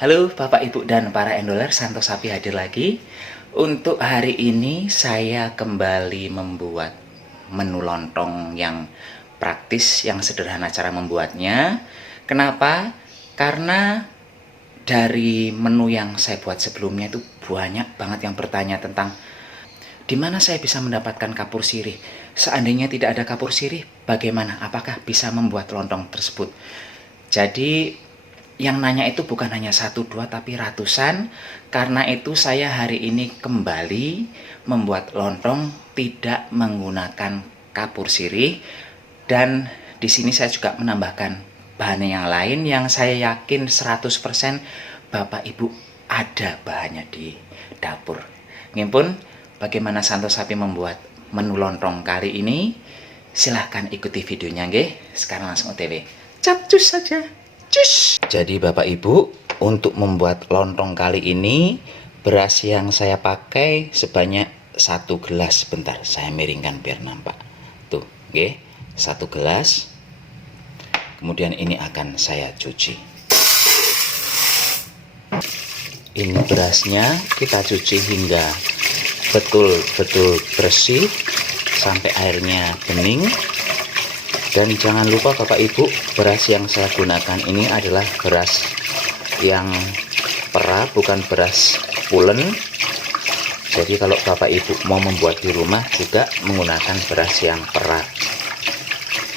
Halo Bapak Ibu dan para endoler, Santo Sapi hadir lagi. Untuk hari ini saya kembali membuat menu lontong yang praktis, yang sederhana cara membuatnya. Kenapa? Karena dari menu yang saya buat sebelumnya itu banyak banget yang bertanya tentang di mana saya bisa mendapatkan kapur sirih. Seandainya tidak ada kapur sirih, bagaimana? Apakah bisa membuat lontong tersebut? Jadi yang nanya itu bukan hanya satu dua tapi ratusan. Karena itu saya hari ini kembali membuat lontong tidak menggunakan kapur sirih. Dan di sini saya juga menambahkan bahan yang lain yang saya yakin 100% Bapak Ibu ada bahannya di dapur. Ngipun, bagaimana Santo Sapi membuat menu lontong kali ini? Silahkan ikuti videonya nggih. Sekarang langsung OTW. Capcus saja. Cus. Jadi Bapak Ibu, untuk membuat lontong kali ini beras yang saya pakai sebanyak 1 gelas. Bentar, saya miringkan biar nampak. Tuh, oke, 1 gelas. Kemudian ini akan saya cuci. Ini berasnya kita cuci hingga betul-betul bersih sampai airnya bening. Dan jangan lupa Bapak Ibu, beras yang saya gunakan ini adalah beras yang pera, bukan beras pulen. Jadi kalau Bapak Ibu mau membuat di rumah juga menggunakan beras yang pera.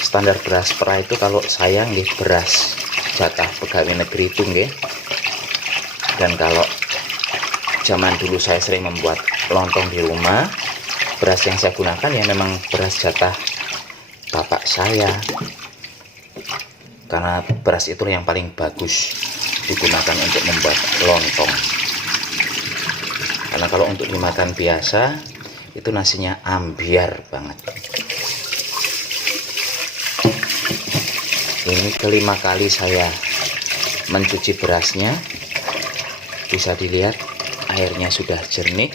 Standar beras pera itu kalau saya nggih beras jatah pegawai negeri itu nggih. Dan kalau zaman dulu saya sering membuat lontong di rumah, beras yang saya gunakan ya memang beras jatah bapak saya, karena beras itu yang paling bagus digunakan untuk membuat lontong. Karena kalau untuk dimakan biasa itu nasinya ambiar banget. Ini kelima kali saya mencuci berasnya. Bisa dilihat airnya sudah jernih.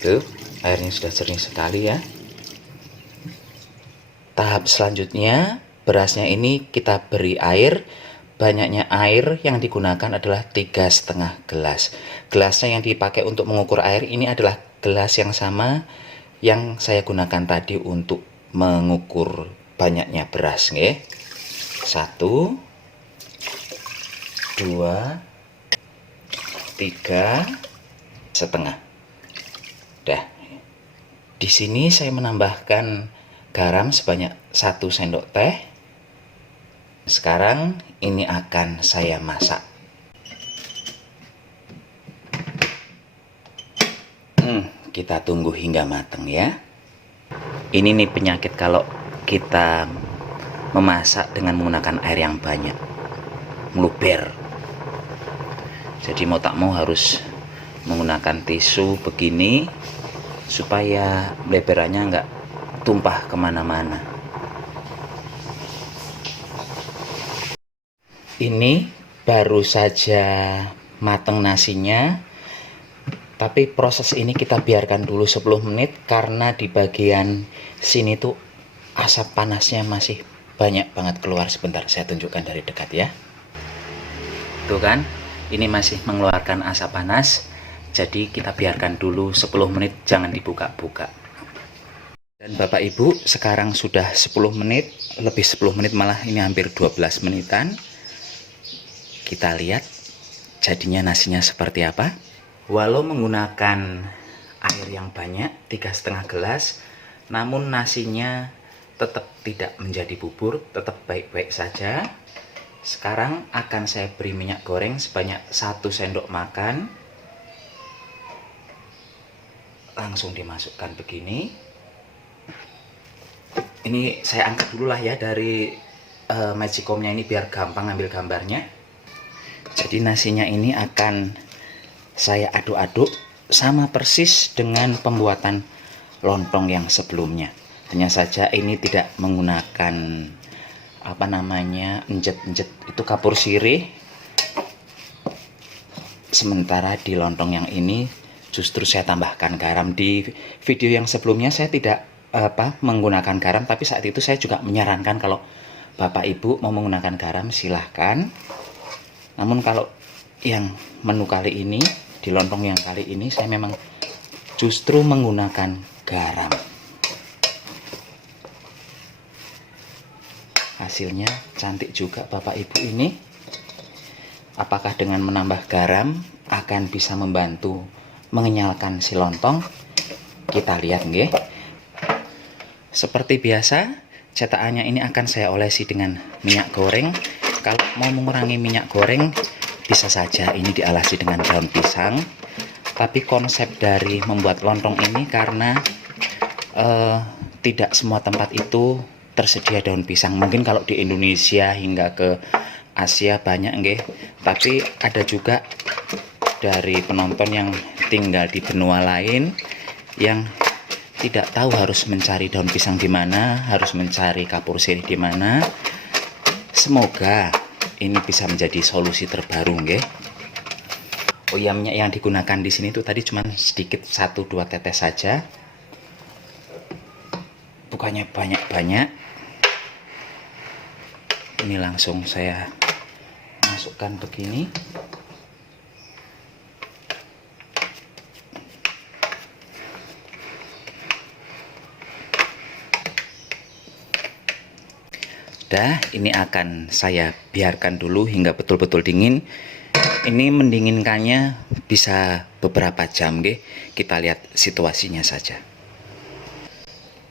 Tuh, airnya sudah jernih sekali ya. Tahap selanjutnya, berasnya ini kita beri air. Banyaknya air yang digunakan adalah 3,5 gelas. Gelasnya yang dipakai untuk mengukur air ini adalah gelas yang sama yang saya gunakan tadi untuk mengukur banyaknya beras, nggih. 1, 2, 3,5. Dah. Di sini saya menambahkan garam sebanyak 1 sendok teh. Sekarang ini akan saya masak. Kita tunggu hingga matang ya. Ini nih penyakit kalau kita memasak dengan menggunakan air yang banyak, meluber. Jadi mau tak mau harus menggunakan tisu begini supaya leberannya nggak tumpah kemana-mana. Ini baru saja mateng nasinya, tapi proses ini kita biarkan dulu 10 menit karena di bagian sini tuh asap panasnya masih banyak banget keluar. Sebentar saya tunjukkan dari dekat ya. Tuh kan, ini masih mengeluarkan asap panas. Jadi kita biarkan dulu 10 menit, jangan dibuka-buka. Dan Bapak Ibu, sekarang sudah 10 menit, lebih 10 menit malah, ini hampir 12 menitan. Kita lihat jadinya nasinya seperti apa. Walau menggunakan air yang banyak, 3,5 gelas, namun nasinya tetap tidak menjadi bubur, tetap baik-baik saja. Sekarang akan saya beri minyak goreng sebanyak 1 sendok makan. Langsung dimasukkan begini. Ini saya angkat dulu lah ya dari magicomnya ini biar gampang ambil gambarnya. Jadi nasinya ini akan saya aduk-aduk sama persis dengan pembuatan lontong yang sebelumnya. Hanya saja ini tidak menggunakan enjet-enjet itu kapur sirih. Sementara di lontong yang ini justru saya tambahkan garam. Di video yang sebelumnya saya tidak menggunakan garam, tapi saat itu saya juga menyarankan kalau Bapak Ibu mau menggunakan garam silahkan. Namun kalau yang menu kali ini, di lontong yang kali ini, saya memang justru menggunakan garam. Hasilnya cantik juga Bapak Ibu ini. Apakah dengan menambah garam akan bisa membantu mengenyalkan si lontong? Kita lihat nggih. Seperti biasa, cetakannya ini akan saya olesi dengan minyak goreng. Kalau mau mengurangi minyak goreng, bisa saja ini dialasi dengan daun pisang. Tapi konsep dari membuat lontong ini karena tidak semua tempat itu tersedia daun pisang. Mungkin kalau di Indonesia hingga ke Asia banyak nggih. Tapi ada juga dari penonton yang tinggal di benua lain yang tidak tahu harus mencari daun pisang di mana, harus mencari kapur sirih di mana. Semoga ini bisa menjadi solusi terbaru nggih. Oh iya, minyak yang digunakan di sini tuh tadi cuma sedikit 1-2 tetes saja. Bukannya banyak-banyak. Ini langsung saya masukkan begini. Ini akan saya biarkan dulu hingga betul-betul dingin. Ini mendinginkannya bisa beberapa jam nggih. Kita lihat situasinya saja.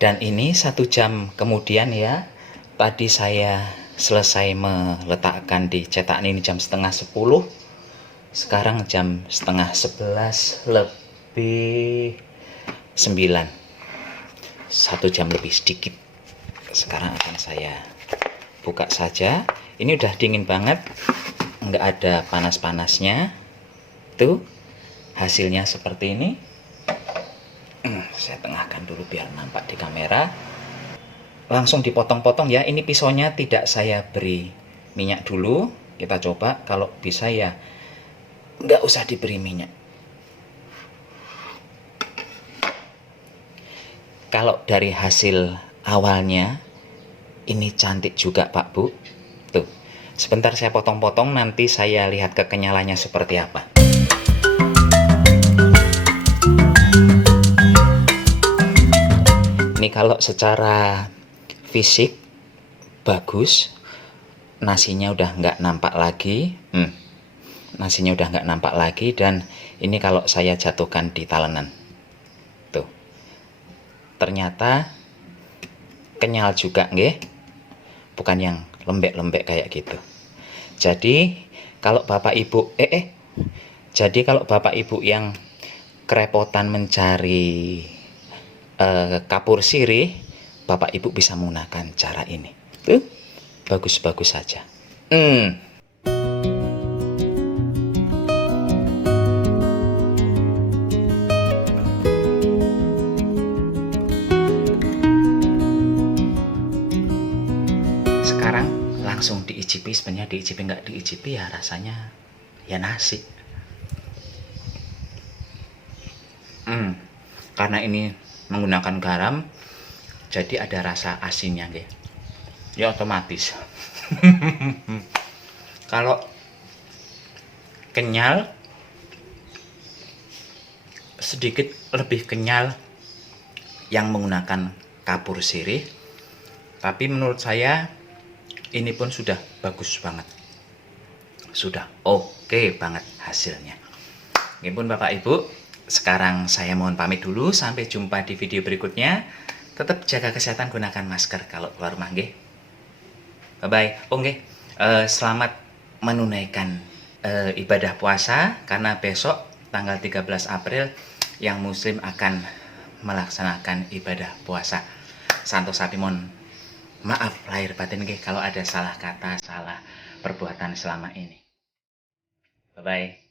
Dan ini 1 jam kemudian ya. Tadi saya selesai meletakkan di cetakan ini jam setengah 10. Sekarang jam setengah 11 lebih 9. 1 jam lebih sedikit. Sekarang akan saya buka saja. Ini udah dingin banget, nggak ada panas-panasnya. Tuh hasilnya seperti ini. Saya tengahkan dulu biar nampak di kamera. Langsung dipotong-potong ya. Ini pisaunya tidak saya beri minyak dulu. Kita coba, kalau bisa ya nggak usah diberi minyak. Kalau dari hasil awalnya ini cantik juga Pak Bu. Tuh, sebentar saya potong-potong, nanti saya lihat kekenyalannya seperti apa. Ini kalau secara fisik bagus, nasinya udah nggak nampak lagi. Nasinya udah nggak nampak lagi, dan ini kalau saya jatuhkan di talenan. Tuh, ternyata kenyal juga nggih. Bukan yang lembek-lembek kayak gitu. Jadi kalau Bapak Ibu jadi kalau Bapak Ibu yang kerepotan mencari kapur sirih, Bapak Ibu bisa menggunakan cara ini. Tuh, bagus-bagus saja. Sekarang langsung diicipi. Sebenarnya diicipi nggak diicipi ya rasanya ya nasi. Karena ini menggunakan garam, jadi ada rasa asinnya nggih. Ya otomatis. Kalau kenyal, sedikit lebih kenyal yang menggunakan kapur sirih. Tapi menurut saya ini pun sudah bagus banget. Sudah oke banget hasilnya. Ini pun Bapak Ibu, sekarang saya mohon pamit dulu. Sampai jumpa di video berikutnya. Tetap jaga kesehatan, gunakan masker kalau keluar rumah nggih. Bye bye. Selamat menunaikan ibadah puasa, karena besok tanggal 13 April yang muslim akan melaksanakan ibadah puasa. Santos Sapimon. Maaf lahir batin nggih kalau ada salah kata, salah perbuatan selama ini. Bye bye.